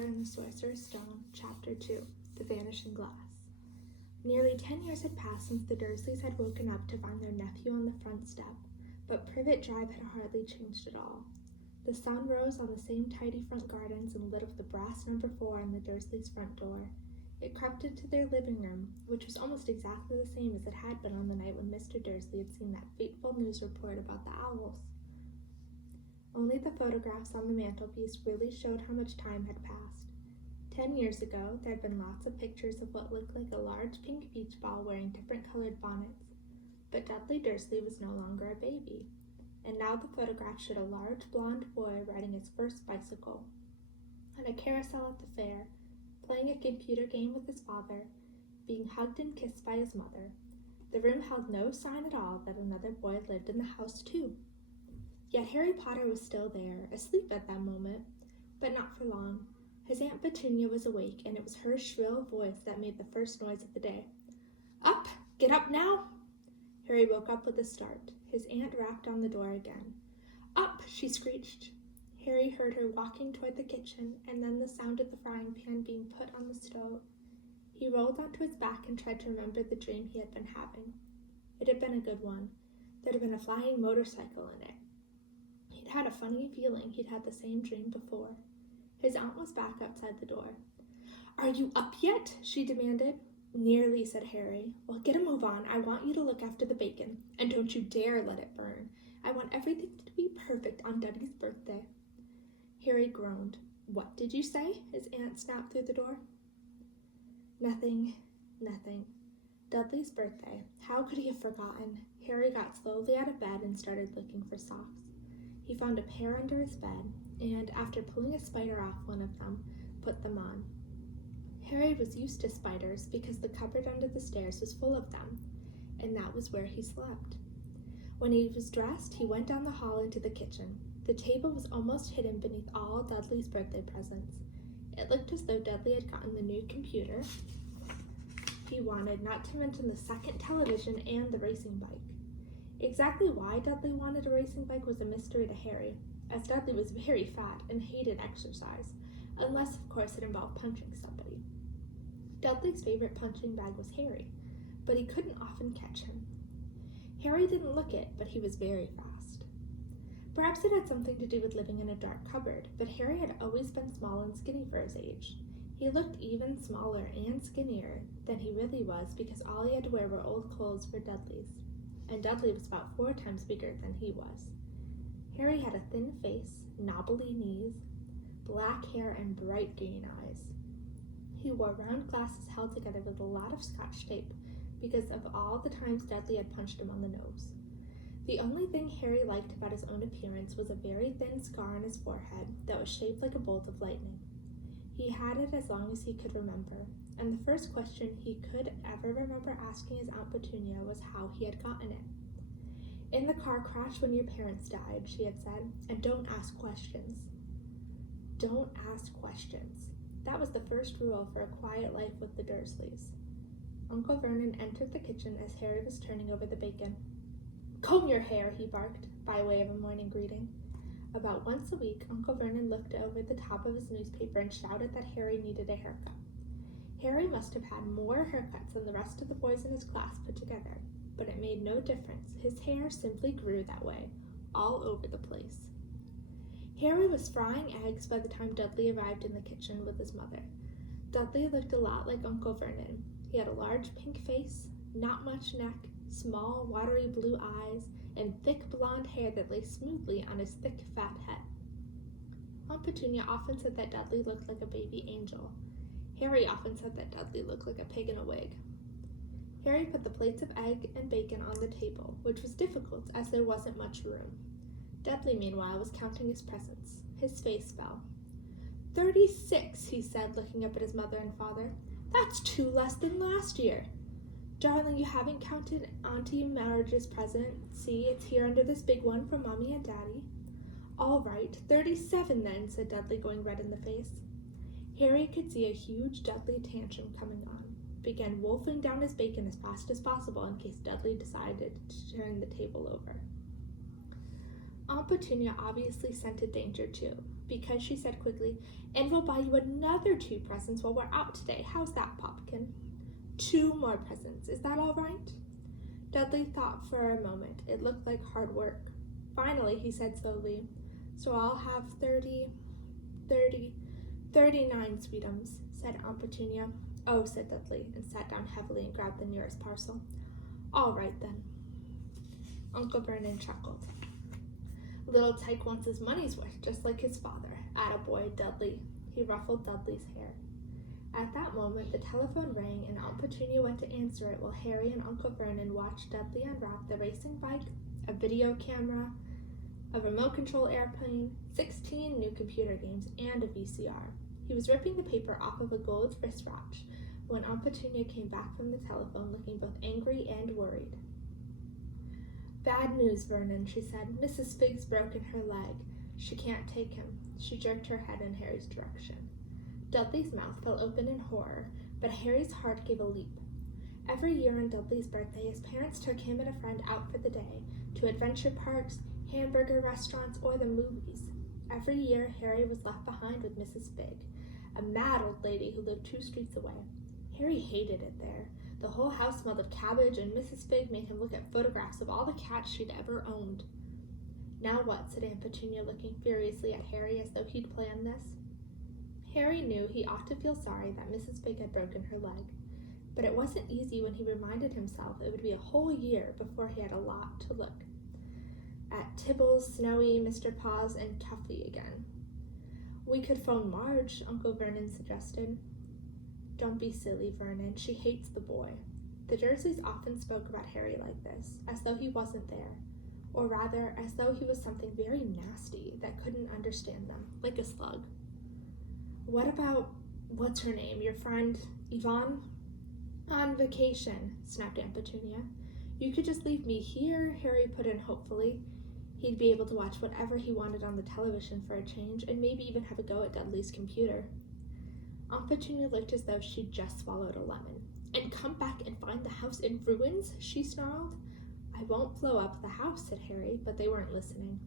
Potter and the Sorcerer's Stone, Chapter 2, The Vanishing Glass. Nearly 10 years had passed since the Dursleys had woken up to find their nephew on the front step, but Privet Drive had hardly changed at all. The sun rose on the same tidy front gardens and lit up the brass number 4 on the Dursleys' front door. It crept into their living room, which was almost exactly the same as it had been on the night when Mr. Dursley had seen that fateful news report about the owls. Only the photographs on the mantelpiece really showed how much time had passed. 10 years ago, there had been lots of pictures of what looked like a large pink beach ball wearing different colored bonnets. But Dudley Dursley was no longer a baby, and now the photograph showed a large blonde boy riding his first bicycle, on a carousel at the fair, playing a computer game with his father, being hugged and kissed by his mother. The room held no sign at all that another boy lived in the house too. Yet Harry Potter was still there, asleep at that moment, but not for long. His Aunt Petunia was awake, and it was her shrill voice that made the first noise of the day. "Up! Get up now!" Harry woke up with a start. His aunt rapped on the door again. "Up!" she screeched. Harry heard her walking toward the kitchen, and then the sound of the frying pan being put on the stove. He rolled onto his back and tried to remember the dream he had been having. It had been a good one. There had been a flying motorcycle in it. He'd had a funny feeling he'd had the same dream before. His aunt was back outside the door. "Are you up yet?" she demanded. "Nearly," said Harry. "Well, get a move on. I want you to look after the bacon, and don't you dare let it burn. I want everything to be perfect on Dudley's birthday." Harry groaned. "What did you say?" his aunt snapped through the door. Nothing. Dudley's birthday. How could he have forgotten? Harry got slowly out of bed and started looking for socks. He found a pair under his bed, and after pulling a spider off one of them, put them on. Harry was used to spiders because the cupboard under the stairs was full of them, and that was where he slept. When he was dressed, he went down the hall into the kitchen. The table was almost hidden beneath all Dudley's birthday presents. It looked as though Dudley had gotten the new computer he wanted, not to mention the second television and the racing bike. Exactly why Dudley wanted a racing bike was a mystery to Harry, as Dudley was very fat and hated exercise, unless, of course, it involved punching somebody. Dudley's favorite punching bag was Harry, but he couldn't often catch him. Harry didn't look it, but he was very fast. Perhaps it had something to do with living in a dark cupboard, but Harry had always been small and skinny for his age. He looked even smaller and skinnier than he really was because all he had to wear were old clothes for Dudley's, and Dudley was about 4 times bigger than he was. Harry had a thin face, knobbly knees, black hair, and bright green eyes. He wore round glasses held together with a lot of Scotch tape because of all the times Dudley had punched him on the nose. The only thing Harry liked about his own appearance was a very thin scar on his forehead that was shaped like a bolt of lightning. He had it as long as he could remember, and the first question he could ever remember asking his Aunt Petunia was how he had gotten it. "In the car crash when your parents died," she had said, "and don't ask questions." Don't ask questions. That was the first rule for a quiet life with the Dursleys. Uncle Vernon entered the kitchen as Harry was turning over the bacon. "Comb your hair," he barked, by way of a morning greeting. About once a week, Uncle Vernon looked over the top of his newspaper and shouted that Harry needed a haircut. Harry must have had more haircuts than the rest of the boys in his class put together, but it made no difference. His hair simply grew that way, all over the place. Harry was frying eggs by the time Dudley arrived in the kitchen with his mother. Dudley looked a lot like Uncle Vernon. He had a large pink face, not much neck, small, watery blue eyes, and thick blonde hair that lay smoothly on his thick, fat head. Aunt Petunia often said that Dudley looked like a baby angel. Harry often said that Dudley looked like a pig in a wig. Harry put the plates of egg and bacon on the table, which was difficult as there wasn't much room. Dudley, meanwhile, was counting his presents. His face fell. 36, he said, looking up at his mother and father. "That's 2 less than last year." "Darling, you haven't counted Auntie Marge's present. See, it's here under this big one from Mommy and Daddy." "All right, 37 then," said Dudley, going red in the face. Harry could see a huge Dudley tantrum coming on. Began wolfing down his bacon as fast as possible in case Dudley decided to turn the table over. Aunt Petunia obviously scented danger too, Because, she said quickly, and we'll buy you another 2 presents while we're out today. How's that, Popkin? 2 more presents. Is that all right? Dudley thought for a moment. It looked like hard work. Finally, he said slowly, so I'll have 39 sweetums, said Aunt Petunia. Oh, said Dudley, and sat down heavily and grabbed the nearest parcel. All right, then. Uncle Vernon chuckled. Little Tyke wants his money's worth, just like his father. Attaboy, Dudley. He ruffled Dudley's hair. At that moment, the telephone rang, and Aunt Petunia went to answer it while Harry and Uncle Vernon watched Dudley unwrap the racing bike, a video camera, a remote control airplane, 16 new computer games, and a VCR. He was ripping the paper off of a gold wristwatch when Aunt Petunia came back from the telephone looking both angry and worried. Bad news, Vernon, she said. Mrs. Figg's broken her leg. She can't take him. She jerked her head in Harry's direction. Dudley's mouth fell open in horror, but Harry's heart gave a leap. Every year on Dudley's birthday, his parents took him and a friend out for the day, to adventure parks, hamburger restaurants, or the movies. Every year, Harry was left behind with Mrs. Figg, a mad old lady who lived 2 streets away. Harry hated it there. The whole house smelled of cabbage, and Mrs. Figg made him look at photographs of all the cats she'd ever owned. Now what? Said Aunt Petunia, looking furiously at Harry as though he'd planned this. Harry knew he ought to feel sorry that Mrs. Figg had broken her leg, but it wasn't easy when he reminded himself it would be a whole year before he had a lot to look at Tibbles, Snowy, Mr. Paws, and Tuffy again. We could phone Marge, Uncle Vernon suggested. Don't be silly, Vernon. She hates the boy. The Dursleys often spoke about Harry like this, as though he wasn't there, or rather, as though he was something very nasty that couldn't understand them, like a slug. What about, what's her name, your friend, Yvonne? On vacation, snapped Aunt Petunia. You could just leave me here, Harry put in hopefully. He'd be able to watch whatever he wanted on the television for a change, and maybe even have a go at Dudley's computer. Aunt Petunia looked as though she'd just swallowed a lemon. And come back and find the house in ruins? She snarled. I won't blow up the house, said Harry, but they weren't listening.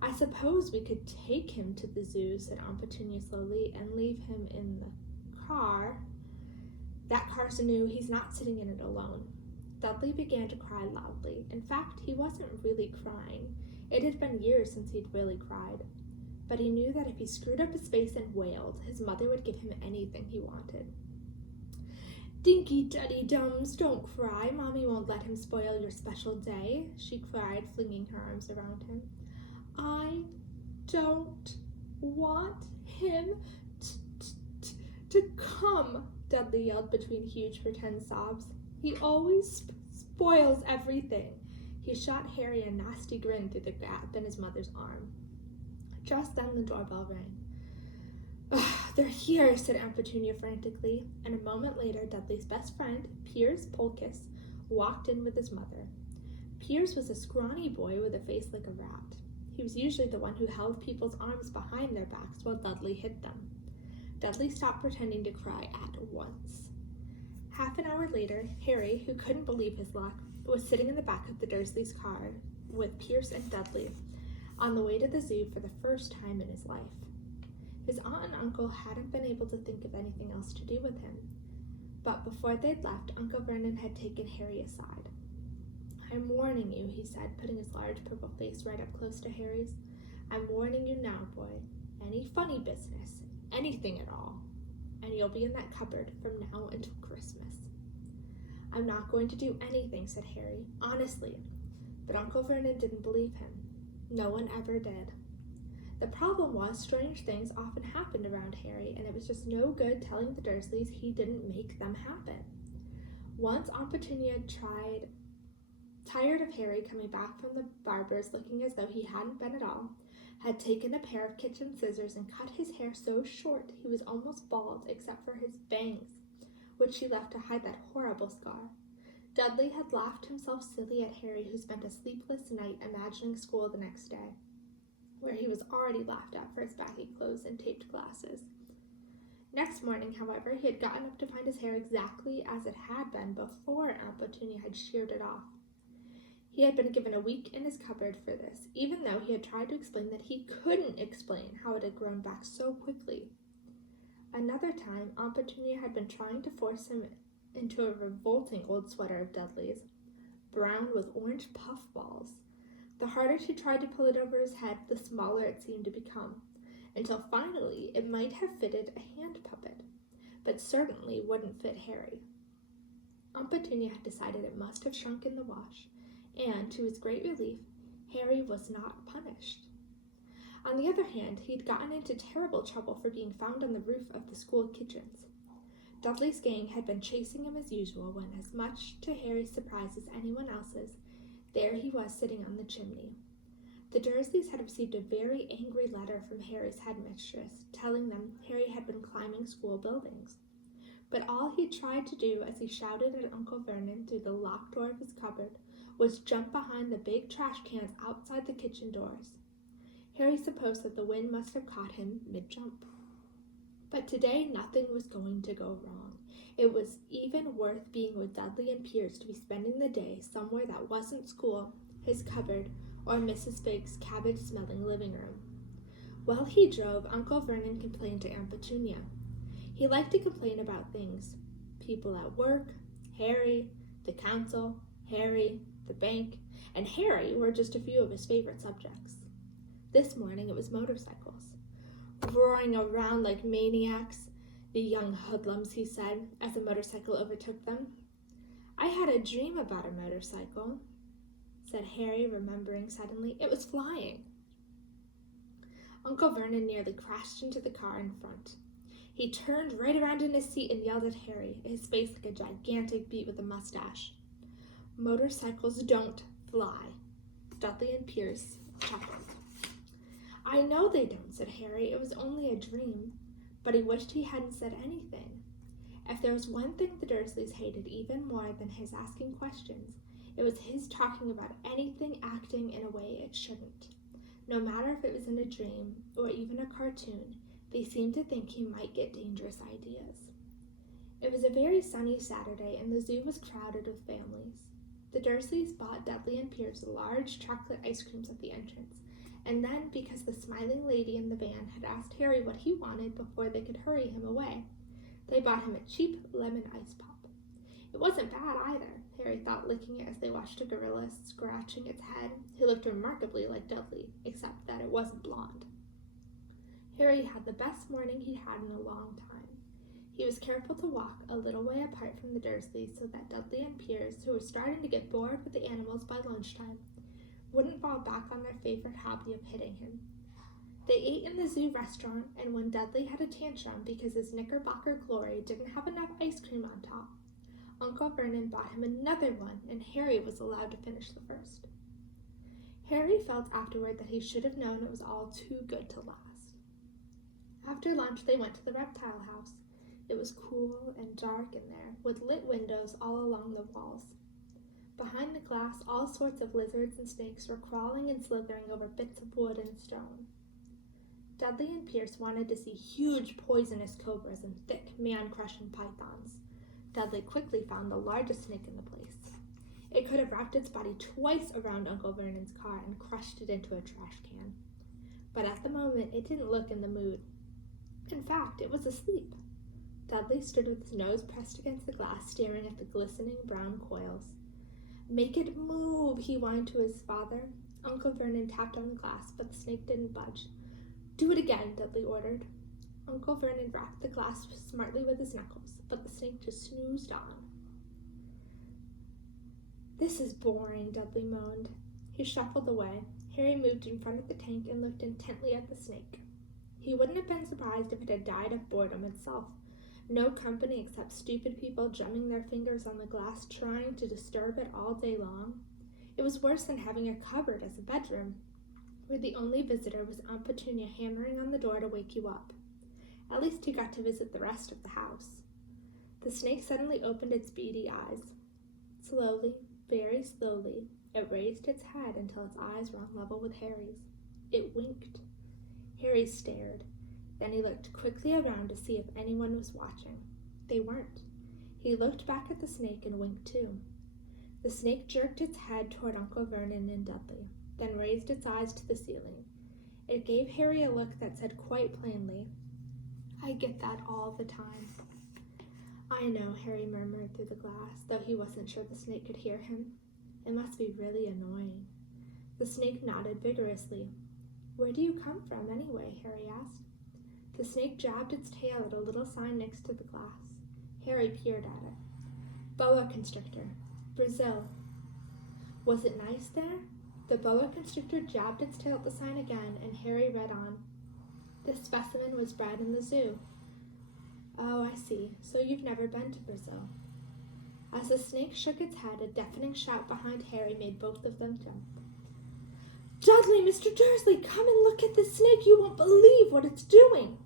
I suppose we could take him to the zoo, said Aunt Petunia slowly, and leave him in the car. That car's new. He's not sitting in it alone. Dudley began to cry loudly. In fact, he wasn't really crying. It had been years since he'd really cried. But he knew that if he screwed up his face and wailed, his mother would give him anything he wanted. Dinky Duddy Dums, don't cry. Mommy won't let him spoil your special day, she cried, flinging her arms around him. I don't want him to come, Dudley yelled between huge pretend sobs. He always spoils everything. He shot Harry a nasty grin through the gap in his mother's arm. Just then the doorbell rang. They're here, said Aunt Petunia frantically, and a moment later Dudley's best friend, Piers Polkiss, walked in with his mother. Piers was a scrawny boy with a face like a rat. He was usually the one who held people's arms behind their backs while Dudley hit them. Dudley stopped pretending to cry at once. Half an hour later, Harry, who couldn't believe his luck, was sitting in the back of the Dursleys' car with Piers and Dudley, on the way to the zoo for the first time in his life. His aunt and uncle hadn't been able to think of anything else to do with him, but before they'd left, Uncle Vernon had taken Harry aside. I'm warning you, he said, putting his large purple face right up close to Harry's. I'm warning you now, boy. Any funny business, anything at all, and you'll be in that cupboard from now until Christmas. I'm not going to do anything, said Harry, honestly, but Uncle Vernon didn't believe him. No one ever did. The problem was, strange things often happened around Harry, and it was just no good telling the Dursleys he didn't make them happen. Once Aunt Petunia tired of Harry coming back from the barber's looking as though he hadn't been at all, had taken a pair of kitchen scissors and cut his hair so short he was almost bald except for his bangs, which she left to hide that horrible scar. Dudley had laughed himself silly at Harry, who spent a sleepless night imagining school the next day, where he was already laughed at for his baggy clothes and taped glasses. Next morning, however, he had gotten up to find his hair exactly as it had been before Aunt Petunia had sheared it off. He had been given a week in his cupboard for this, even though he had tried to explain that he couldn't explain how it had grown back so quickly. Another time, Aunt Petunia had been trying to force him into a revolting old sweater of Dudley's, brown with orange puffballs. The harder she tried to pull it over his head, the smaller it seemed to become, until finally it might have fitted a hand puppet, but certainly wouldn't fit Harry. Aunt Petunia had decided it must have shrunk in the wash, and, to his great relief, Harry was not punished. On the other hand, he'd gotten into terrible trouble for being found on the roof of the school kitchens. Dudley's gang had been chasing him as usual when, as much to Harry's surprise as anyone else's, there he was sitting on the chimney. The Dursleys had received a very angry letter from Harry's headmistress, telling them Harry had been climbing school buildings. But all he tried to do as he shouted at Uncle Vernon through the locked door of his cupboard was jump behind the big trash cans outside the kitchen doors. Harry supposed that the wind must have caught him mid-jump. But today nothing was going to go wrong. It was even worth being with Dudley and Pierce to be spending the day somewhere that wasn't school, his cupboard, or Mrs. Fig's cabbage-smelling living room. While he drove, Uncle Vernon complained to Aunt Petunia. He liked to complain about things: people at work, Harry, the council, Harry, the bank, and Harry were just a few of his favorite subjects. This morning it was motorcycles. Roaring around like maniacs, the young hoodlums, he said, as a motorcycle overtook them. I had a dream about a motorcycle, said Harry, remembering suddenly. It was flying. Uncle Vernon nearly crashed into the car in front. He turned right around in his seat and yelled at Harry, his face like a gigantic beet with a mustache. Motorcycles don't fly. Dudley and Pierce chuckled. I know they don't, said Harry. It was only a dream. But he wished he hadn't said anything. If there was one thing the Dursleys hated even more than his asking questions, it was his talking about anything acting in a way it shouldn't. No matter if it was in a dream or even a cartoon, they seemed to think he might get dangerous ideas. It was a very sunny Saturday, and the zoo was crowded with families. The Dursleys bought Dudley and Pierce large chocolate ice creams at the entrance, and then, because the smiling lady in the van had asked Harry what he wanted before they could hurry him away, they bought him a cheap lemon ice pop. It wasn't bad either, Harry thought, licking it as they watched a gorilla scratching its head, who looked remarkably like Dudley, except that it wasn't blonde. Harry had the best morning he'd had in a long time. He was careful to walk a little way apart from the Dursleys so that Dudley and Pierce, who were starting to get bored with the animals by lunchtime, wouldn't fall back on their favorite hobby of hitting him. They ate in the zoo restaurant, and when Dudley had a tantrum because his Knickerbocker Glory didn't have enough ice cream on top, Uncle Vernon bought him another one, and Harry was allowed to finish the first. Harry felt afterward that he should have known it was all too good to last. After lunch, they went to the reptile house. It was cool and dark in there, with lit windows all along the walls. Behind the glass, all sorts of lizards and snakes were crawling and slithering over bits of wood and stone. Dudley and Pierce wanted to see huge poisonous cobras and thick man-crushing pythons. Dudley quickly found the largest snake in the place. It could have wrapped its body twice around Uncle Vernon's car and crushed it into a trash can. But at the moment, it didn't look in the mood. In fact, it was asleep. Dudley stood with his nose pressed against the glass, staring at the glistening brown coils. Make it move, he whined to his father. Uncle Vernon tapped on the glass, but the snake didn't budge. Do it again, Dudley ordered. Uncle Vernon rapped the glass smartly with his knuckles, but the snake just snoozed on. This is boring, Dudley moaned. He shuffled away. Harry moved in front of the tank and looked intently at the snake. He wouldn't have been surprised if it had died of boredom itself. No company except stupid people drumming their fingers on the glass, trying to disturb it all day long. It was worse than having a cupboard as a bedroom, where the only visitor was Aunt Petunia hammering on the door to wake you up. At least he got to visit the rest of the house. The snake suddenly opened its beady eyes. Slowly, very slowly, it raised its head until its eyes were on level with Harry's. It winked. Harry stared. Then he looked quickly around to see if anyone was watching. They weren't. He looked back at the snake and winked too. The snake jerked its head toward Uncle Vernon and Dudley, then raised its eyes to the ceiling. It gave Harry a look that said quite plainly, "I get that all the time." "I know," Harry murmured through the glass, though he wasn't sure the snake could hear him. "It must be really annoying." The snake nodded vigorously. "Where do you come from, anyway?" Harry asked. The snake jabbed its tail at a little sign next to the glass. Harry peered at it. "Boa constrictor, Brazil." Was it nice there? The boa constrictor jabbed its tail at the sign again, and Harry read on. This specimen was bred in the zoo. "Oh, I see. So you've never been to Brazil." As the snake shook its head, a deafening shout behind Harry made both of them jump. "Dudley, Mr. Dursley, come and look at this snake. You won't believe what it's doing."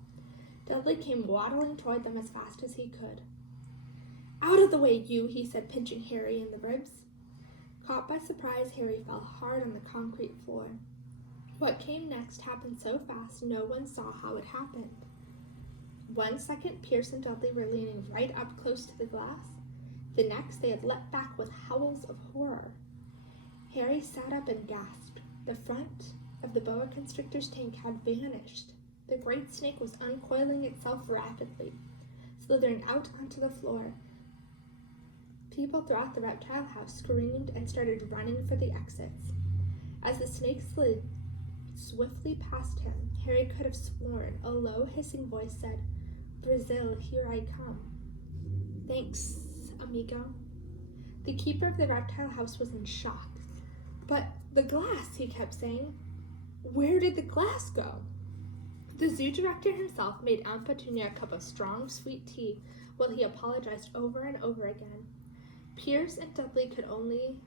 Dudley came waddling toward them as fast as he could. "Out of the way, you," he said, pinching Harry in the ribs. Caught by surprise, Harry fell hard on the concrete floor. What came next happened so fast no one saw how it happened. 1 second, Pierce and Dudley were leaning right up close to the glass. The next, they had leapt back with howls of horror. Harry sat up and gasped. The front of the boa constrictor's tank had vanished. The great snake was uncoiling itself rapidly, slithering out onto the floor. People throughout the reptile house screamed and started running for the exits. As the snake slid swiftly past him, Harry could have sworn a low, hissing voice said, "Brazil, here I come." "Thanks, amigo." The keeper of the reptile house was in shock. "But the glass," he kept saying. "Where did the glass go?" The zoo director himself made Aunt Petunia a cup of strong, sweet tea while he apologized over and over again. Pierce and Dudley could only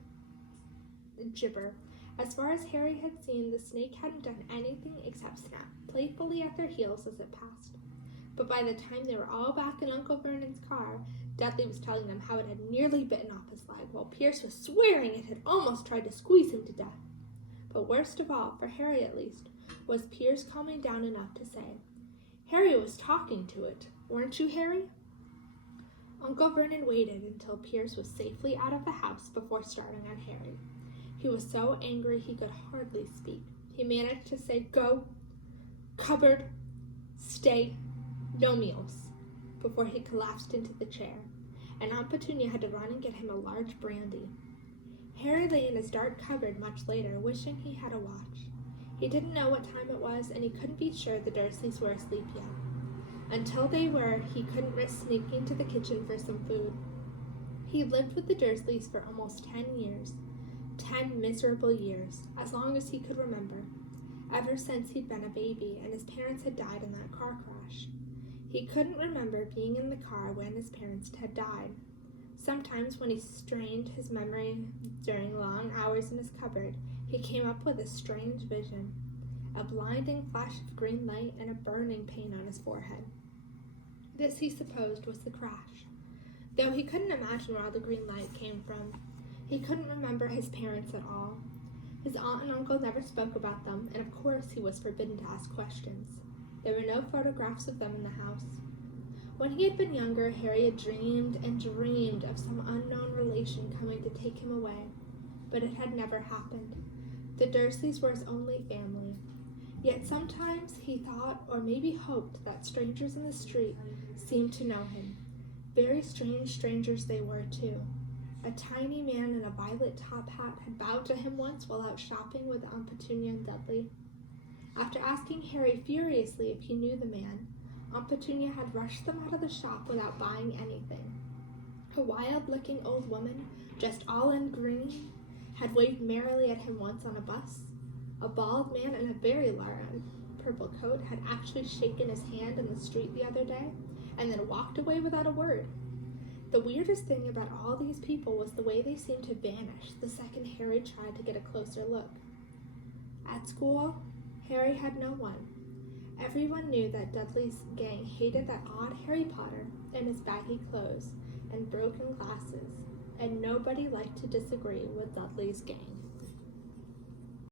gibber. As far as Harry had seen, the snake hadn't done anything except snap playfully at their heels as it passed. But by the time they were all back in Uncle Vernon's car, Dudley was telling them how it had nearly bitten off his leg, while Pierce was swearing it had almost tried to squeeze him to death. But worst of all, for Harry at least, was Pierce calming down enough to say, "Harry was talking to it, weren't you, Harry?" Uncle Vernon waited until Pierce was safely out of the house before starting on Harry. He was so angry he could hardly speak. He managed to say, "Go, cupboard, stay, no meals," before he collapsed into the chair, and Aunt Petunia had to run and get him a large brandy. Harry lay in his dark cupboard much later, wishing he had a watch. He didn't know what time it was, and he couldn't be sure the Dursleys were asleep yet. Until they were, he couldn't risk sneaking to the kitchen for some food. He lived with the Dursleys for almost 10 years. 10 miserable years, as long as he could remember, ever since he'd been a baby and his parents had died in that car crash. He couldn't remember being in the car when his parents had died. Sometimes when he strained his memory during long hours in his cupboard, he came up with a strange vision, a blinding flash of green light and a burning pain on his forehead. This, he supposed, was the crash, though he couldn't imagine where all the green light came from. He couldn't remember his parents at all. His aunt and uncle never spoke about them, and of course he was forbidden to ask questions. There were no photographs of them in the house. When he had been younger, Harry had dreamed and dreamed of some unknown relation coming to take him away, but it had never happened. The Dursleys were his only family. Yet sometimes he thought, or maybe hoped, that strangers in the street seemed to know him. Very strange strangers they were, too. A tiny man in a violet top hat had bowed to him once while out shopping with Aunt Petunia and Dudley. After asking Harry furiously if he knew the man, Aunt Petunia had rushed them out of the shop without buying anything. A wild-looking old woman, dressed all in green, had waved merrily at him once on a bus. A bald man in a very large purple coat had actually shaken his hand in the street the other day, and then walked away without a word. The weirdest thing about all these people was the way they seemed to vanish the second Harry tried to get a closer look. At school, Harry had no one. Everyone knew that Dudley's gang hated that odd Harry Potter and his baggy clothes and broken glasses, and nobody liked to disagree with Dudley's gang.